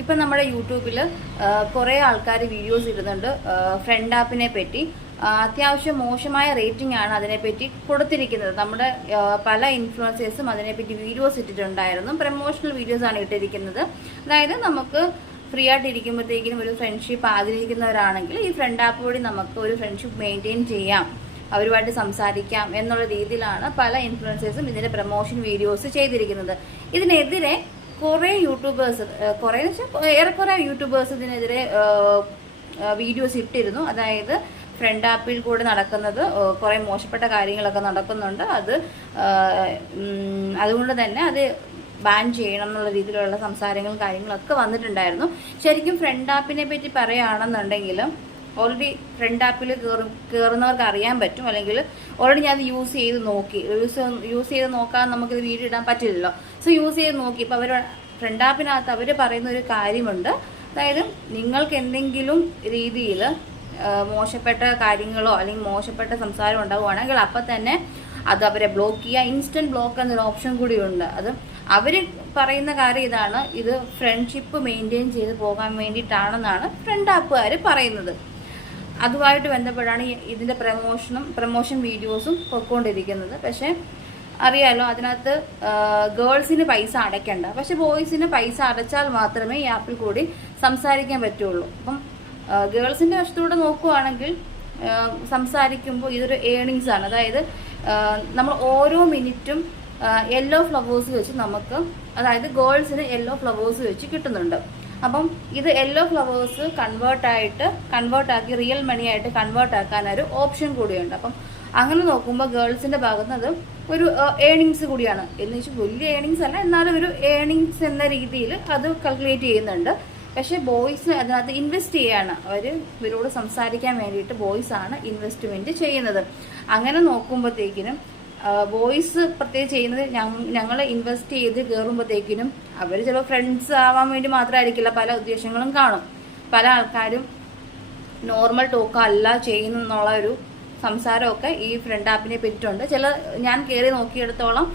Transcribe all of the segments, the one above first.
ഇപ്പം നമ്മുടെ യൂട്യൂബിൽ കുറേ ആൾക്കാർ വീഡിയോസ് ഇടുന്നുണ്ട്. ഫ്രണ്ട് ആപ്പിനെ പറ്റി. അത്യാവശ്യം മോശമായ റേറ്റിംഗ് ആണ് അതിനെപ്പറ്റി കൊടുത്തിരിക്കുന്നത്. നമ്മുടെ പല ഇൻഫ്ലുവൻസേഴ്സും അതിനെപ്പറ്റി വീഡിയോസ് ഇട്ടിട്ടുണ്ടായിരുന്നു. പ്രൊമോഷണൽ വീഡിയോസ് ആണ് ഇട്ടിരിക്കുന്നത്. അതായത് നമുക്ക് ഫ്രീ ആയിട്ട് ഇരിക്കുമ്പോഴത്തേക്കിനും ഒരു ഫ്രണ്ട്ഷിപ്പ് ആഗ്രഹിക്കുന്നവരാണെങ്കിൽ ഈ ഫ്രണ്ട് ആപ്പ് വഴി നമുക്ക് ഒരു ഫ്രണ്ട്ഷിപ്പ് മെയിന്റെയിൻ ചെയ്യാം. അവരുമായിട്ട് സംസാരിക്കാം എന്നുള്ള രീതിയിലാണ് പല ഇൻഫ്ലുവൻസേഴ്സും ഇതിന്റെ പ്രൊമോഷൻ വീഡിയോസ് ചെയ്തിരിക്കുന്നത്. ഇതിനെതിരെ കുറേ യൂട്യൂബേഴ്സ് കുറേ എന്ന് വെച്ചാൽ ഏറെക്കുറെ യൂട്യൂബേഴ്സ് ഇതിനെതിരെ വീഡിയോസ് ഇട്ടിരുന്നു. അതായത് ഫ്രണ്ട് ആപ്പിൽ കൂടെ നടക്കുന്നത് കുറേ മോശപ്പെട്ട കാര്യങ്ങളൊക്കെ നടക്കുന്നുണ്ട്. അത് അതുകൊണ്ട് തന്നെ അത് ബാൻ ചെയ്യണം എന്നുള്ള രീതിയിലുള്ള സംസാരങ്ങളും കാര്യങ്ങളൊക്കെ വന്നിട്ടുണ്ടായിരുന്നു. ശരിക്കും ഫ്രണ്ട് ആപ്പിനെ പറ്റി പറയുകയാണെന്നുണ്ടെങ്കിൽ ഓൾറെഡി ഫ്രണ്ട് ആപ്പിൽ കയറുന്നവർക്ക് അറിയാൻ പറ്റും. അല്ലെങ്കിൽ ഓൾറെഡി ഞാൻ യൂസ് ചെയ്ത് നോക്കി. യൂസ് യൂസ് ചെയ്ത് നോക്കാൻ നമുക്ക് നമുക്കിത് വീഡിയോ ഇടാൻ പറ്റില്ലല്ലോ. സോ യൂസ് ചെയ്ത് നോക്കി. ഇപ്പോൾ അവർ ഫ്രണ്ട് ആപ്പിനകത്ത് അവർ പറയുന്ന ഒരു കാര്യമുണ്ട്. അതായത് നിങ്ങൾക്ക് എന്തെങ്കിലും രീതിയിൽ മോശപ്പെട്ട കാര്യങ്ങളോ അല്ലെങ്കിൽ മോശപ്പെട്ട സംസാരം ഉണ്ടാവുകയാണെങ്കിൽ അപ്പം തന്നെ അത് അവരെ ബ്ലോക്ക് ചെയ്യുക. ഇൻസ്റ്റന്റ് ബ്ലോക്ക് എന്നൊരു ഓപ്ഷൻ കൂടിയുണ്ട്. അത് അവർ പറയുന്ന കാര്യം ഇതാണ്. ഇത് ഫ്രണ്ട്ഷിപ്പ് മെയിന്റെയിൻ ചെയ്ത് പോകാൻ വേണ്ടിയിട്ടാണെന്നാണ് ഫ്രണ്ട് ആപ്പുകാർ പറയുന്നത്. അതുമായിട്ട് ബന്ധപ്പെട്ടാണ് ഇതിന്റെ പ്രമോഷനും പ്രമോഷൻ വീഡിയോസും പൊയ്ക്കൊണ്ടിരിക്കുന്നത് പക്ഷേ അറിയാലോ അതിനകത്ത് ഗേൾസിന് പൈസ അടയ്ക്കണ്ട. പക്ഷെ ബോയ്സിന് പൈസ അടച്ചാൽ മാത്രമേ ഈ ആപ്പിൽ കൂടി സംസാരിക്കാൻ പറ്റുള്ളൂ. അപ്പം ഗേൾസിന്റെ വശത്തൂടെ നോക്കുവാണെങ്കിൽ സംസാരിക്കുമ്പോൾ ഇതൊരു ഏണിങ്സ് ആണ് അതായത് നമ്മൾ ഓരോ മിനിറ്റും യെല്ലോ ഫ്ലവേഴ്സ് വെച്ച് നമുക്ക് അതായത് ഗേൾസിന് യെല്ലോ ഫ്ലവേഴ്സ് വെച്ച് കിട്ടുന്നുണ്ട്. അപ്പം ഇത് യെല്ലോ ഫ്ലവേഴ്സ് കൺവേർട്ടായിട്ട് കൺവേർട്ടാക്കി റിയൽ മണി ആയിട്ട് കൺവേർട്ട് ആക്കാൻ ഒരു ഓപ്ഷൻ കൂടിയുണ്ട്. അപ്പം അങ്ങനെ നോക്കുമ്പോൾ ഗേൾസിന്റെ ഭാഗത്ത് അത് ഒരു ഏണിങ്സ് കൂടിയാണ്. എന്ന് വെച്ചാൽ വലിയ ഏണിങ്സ് അല്ല എന്നാലും ഒരു ഏണിങ്സ് എന്ന രീതിയിൽ അത് കാൽക്കുലേറ്റ് ചെയ്യുന്നുണ്ട്. പക്ഷേ ബോയ്സ് അതിനകത്ത് ഇൻവെസ്റ്റ് ചെയ്യാണ്. അവർ ഇവരോട് സംസാരിക്കാൻ വേണ്ടിയിട്ട് ബോയ്സാണ് ആണ് ഇൻവെസ്റ്റ്മെന്റ് ചെയ്യുന്നത്. അങ്ങനെ നോക്കുമ്പോഴത്തേക്കിനും ബോയ്സ് പ്രത്യേകിച്ച് ചെയ്യുന്നത് ഞങ്ങൾ ഇൻവെസ്റ്റ് ചെയ്ത് കയറുമ്പോഴത്തേക്കിനും അവർ ചിലപ്പോൾ ഫ്രണ്ട്സ് ആവാൻ വേണ്ടി മാത്രമായിരിക്കില്ല പല ഉദ്ദേശങ്ങളും കാണും. പല ആൾക്കാരും നോർമൽ ടോക്ക് അല്ല ചെയ്യുന്നുള്ള ഒരു സംസാരമൊക്കെ ഈ ഫ്രണ്ട് ആപ്പിനെ പറ്റിയിട്ടുണ്ട് ചില ഞാൻ കയറി നോക്കിയെടുത്തോളം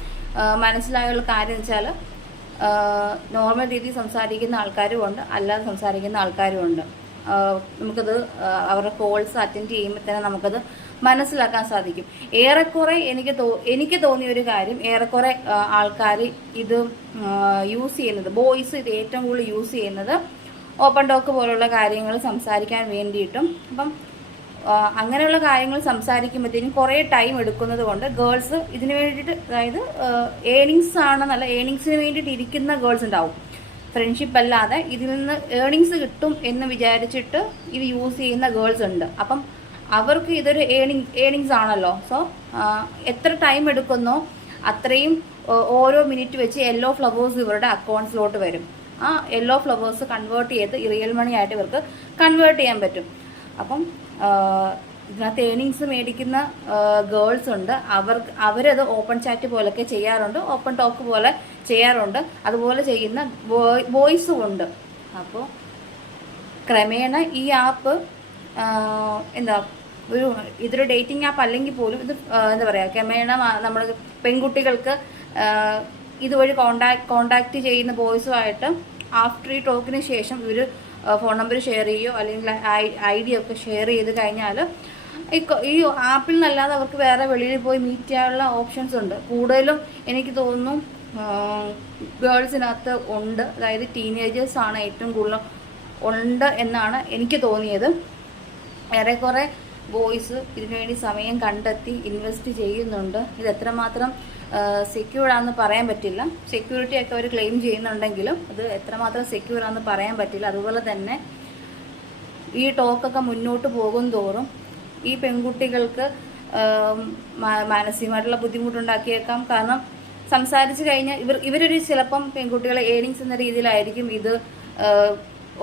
മനസ്സിലായുള്ള കാര്യം വെച്ചാൽ നോർമൽ രീതിയിൽ സംസാരിക്കുന്ന ആൾക്കാരും ഉണ്ട് അല്ലാതെ സംസാരിക്കുന്ന ആൾക്കാരും ഉണ്ട്. നമുക്കത് അവരുടെ കോൾസ് അറ്റൻഡ് ചെയ്യുമ്പോൾ തന്നെ നമുക്കത് മനസ്സിലാക്കാൻ സാധിക്കും. ഏറെക്കുറെ എനിക്ക് തോ എനിക്ക് തോന്നിയ ഒരു കാര്യം ഏറെക്കുറെ ആൾക്കാർ ഇത് യൂസ് ചെയ്യുന്നത് ബോയ്സ് ഇത് ഏറ്റവും കൂടുതൽ യൂസ് ചെയ്യുന്നത് ഓപ്പൺ ടോക്ക് പോലുള്ള കാര്യങ്ങൾ സംസാരിക്കാൻ വേണ്ടിയിട്ടും അപ്പം അങ്ങനെയുള്ള കാര്യങ്ങൾ സംസാരിക്കുമ്പോഴത്തേനും കുറേ ടൈം എടുക്കുന്നത് കൊണ്ട് ഗേൾസ് ഇതിന് വേണ്ടിയിട്ട് അതായത് ഏണിങ്സ് ആണെന്നല്ല ഏണിങ്സിന് വേണ്ടിയിട്ട് ഇരിക്കുന്ന ഗേൾസ് ഉണ്ടാവും. ഫ്രണ്ട്ഷിപ്പ് അല്ലാതെ ഇതിൽ നിന്ന് ഏണിങ്സ് കിട്ടും എന്ന് വിചാരിച്ചിട്ട് ഇത് യൂസ് ചെയ്യുന്ന ഗേൾസ് ഉണ്ട്. അപ്പം അവർക്ക് ഇതൊരു ഏണിങ് ഏണിങ്സ് ആണല്ലോ. സോ എത്ര ടൈം എടുക്കുന്നോ? അത്രയും ഓരോ മിനിറ്റ് വെച്ച് യെല്ലോ ഫ്ലവേഴ്സ് ഇവരുടെ അക്കൗണ്ട്സിലോട്ട് വരും. ആ യെല്ലോ ഫ്ലവേഴ്സ് കൺവേർട്ട് ചെയ്ത് റിയൽ മണി ആയിട്ട് ഇവർക്ക് കൺവേർട്ട് ചെയ്യാൻ പറ്റും. അപ്പം ഇതിനകത്ത് ഏണിങ്സ് മേടിക്കുന്ന ഗേൾസ് ഉണ്ട്. അവർക്ക് അവരത് ഓപ്പൺ ചാറ്റ് പോലൊക്കെ ചെയ്യാറുണ്ട്. ഓപ്പൺ ടോക്ക് പോലെ ചെയ്യാറുണ്ട്. അതുപോലെ ചെയ്യുന്ന ബോയ്സും ഉണ്ട്. അപ്പോൾ ക്രമേണ ഈ ആപ്പ് എന്താ ഒരു ഇതൊരു ഡേറ്റിംഗ് ആപ്പ് അല്ലെങ്കിൽ പോലും ഇത് എന്താ പറയുക ക്രമേണ നമ്മൾ പെൺകുട്ടികൾക്ക് ഇതുവഴി കോണ്ടാക്ട് കോണ്ടാക്ട് ചെയ്യുന്ന ബോയ്സുമായിട്ട് ആഫ്റ്റർ ഈ ടോക്കിന് ശേഷം ഇവർ ഫോൺ നമ്പർ ഷെയർ ചെയ്യുകയോ അല്ലെങ്കിൽ ഐ ഡി ഒക്കെ ഷെയർ ചെയ്ത് കഴിഞ്ഞാൽ ഈ ആപ്പിൽ നിന്നല്ലാതെ അവർക്ക് വേറെ വെളിയിൽ പോയി മീറ്റ് ചെയ്യാനുള്ള ഓപ്ഷൻസ് ഉണ്ട്. കൂടുതലും എനിക്ക് തോന്നുന്നു ഗേൾസിനകത്ത് ഉണ്ട്. അതായത് ടീനേജേഴ്സ് ആണ് ഏറ്റവും കൂടുതൽ ഉണ്ട് എന്നാണ് എനിക്ക് തോന്നിയത്. ഏറെക്കുറെ ബോയ്സ് ഇതിനുവേണ്ടി സമയം കണ്ടെത്തി ഇൻവെസ്റ്റ് ചെയ്യുന്നുണ്ട്. ഇത് എത്രമാത്രം സെക്യൂർ ആണെന്ന് പറയാൻ പറ്റില്ല. സെക്യൂരിറ്റി ഒക്കെ അവർ ക്ലെയിം ചെയ്യുന്നുണ്ടെങ്കിലും അത് എത്രമാത്രം സെക്യൂർ ആണെന്ന് പറയാൻ പറ്റില്ല. അതുപോലെ തന്നെ ഈ ടോക്കൊക്കെ മുന്നോട്ട് പോകും തോറും ഈ പെൺകുട്ടികൾക്ക് മാനസികമായിട്ടുള്ള ബുദ്ധിമുട്ടുണ്ടാക്കിയേക്കാം. കാരണം സംസാരിച്ച് കഴിഞ്ഞാൽ ഇവർ ഇവരൊരു ചിലപ്പം പെൺകുട്ടികളെ ഏണിങ്സ് എന്ന രീതിയിലായിരിക്കും ഇത്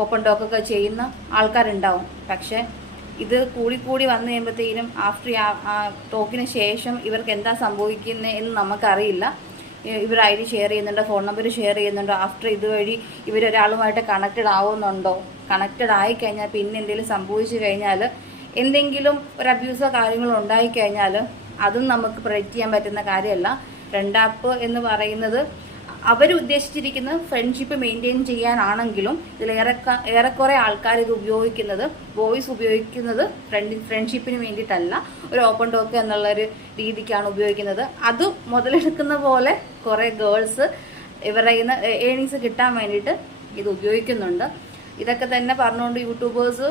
ഓപ്പൺ ടോക്കൊക്കെ ചെയ്യുന്ന ആൾക്കാരുണ്ടാവും. പക്ഷെ ഇത് കൂടി കൂടി വന്നു കഴിയുമ്പോഴത്തേനും ആഫ്റ്റർ ടോക്കിന് ശേഷം ഇവർക്ക് എന്താ സംഭവിക്കുന്നത് എന്ന് നമുക്കറിയില്ല. ഇവർ ഐ ഡി ഷെയർ ചെയ്യുന്നുണ്ടോ ഫോൺ നമ്പർ ഷെയർ ചെയ്യുന്നുണ്ടോ ആഫ്റ്റർ ഇതുവഴി ഇവരൊരാളുമായിട്ട് കണക്റ്റഡ് ആവുന്നുണ്ടോ? കണക്റ്റഡ് ആയി കഴിഞ്ഞാൽ പിന്നെ എന്തെങ്കിലും സംഭവിച്ചു കഴിഞ്ഞാൽ എന്തെങ്കിലും ഒരു അബ്യൂസോ കാര്യങ്ങളോ ഉണ്ടായിക്കഴിഞ്ഞാൽ അതും നമുക്ക് പ്രൊജക്റ്റ് ചെയ്യാൻ പറ്റുന്ന കാര്യമല്ല. രണ്ടാപ്പ് എന്ന് പറയുന്നത് അവർ ഉദ്ദേശിച്ചിരിക്കുന്നത് ഫ്രണ്ട്ഷിപ്പ് മെയിന്റെയിൻ ചെയ്യാനാണെങ്കിലും ഇതിൽ ഏറെ ഏറെക്കുറെ ആൾക്കാർ ഇത് ഉപയോഗിക്കുന്നത് ബോയ്സ് ഉപയോഗിക്കുന്നത് ഫ്രണ്ട് ഫ്രണ്ട്ഷിപ്പിന് വേണ്ടിയിട്ടല്ല. ഒരു ഓപ്പൺ ടോക്ക് എന്നുള്ളൊരു രീതിക്കാണ് ഉപയോഗിക്കുന്നത്. അത് മുതലെടുക്കുന്ന പോലെ കുറേ ഗേൾസ് ഇവരുടെ നിന്ന് ഏണിങ്സ് കിട്ടാൻ വേണ്ടിയിട്ട് ഇത് ഉപയോഗിക്കുന്നുണ്ട്. ഇതൊക്കെ തന്നെ പറഞ്ഞുകൊണ്ട് യൂട്യൂബേഴ്സ്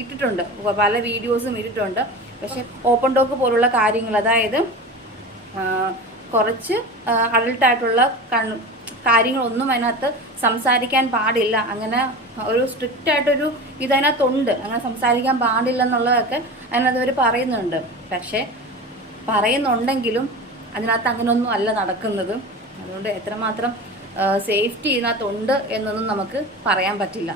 ഇട്ടിട്ടുണ്ട്. പല വീഡിയോസും ഇട്ടിട്ടുണ്ട്. പക്ഷെ ഓപ്പൺ ടോക്ക് പോലുള്ള കാര്യങ്ങൾ അതായത് കുറച്ച് അഡൾട്ടായിട്ടുള്ള കണ്ണു കാര്യങ്ങളൊന്നും അതിനകത്ത് സംസാരിക്കാൻ പാടില്ല. അങ്ങനെ ഒരു സ്ട്രിക്റ്റ് ആയിട്ടൊരു ഇതതിനകത്തുണ്ട് അങ്ങനെ സംസാരിക്കാൻ പാടില്ല എന്നുള്ളതൊക്കെ അതിനകത്ത് അവർ പറയുന്നുണ്ട്. പക്ഷേ പറയുന്നുണ്ടെങ്കിലും അതിനകത്ത് അങ്ങനെയൊന്നും അല്ല നടക്കുന്നത്. അതുകൊണ്ട് എത്രമാത്രം സേഫ്റ്റി ഇതിനകത്തുണ്ട് എന്നൊന്നും നമുക്ക് പറയാൻ പറ്റില്ല.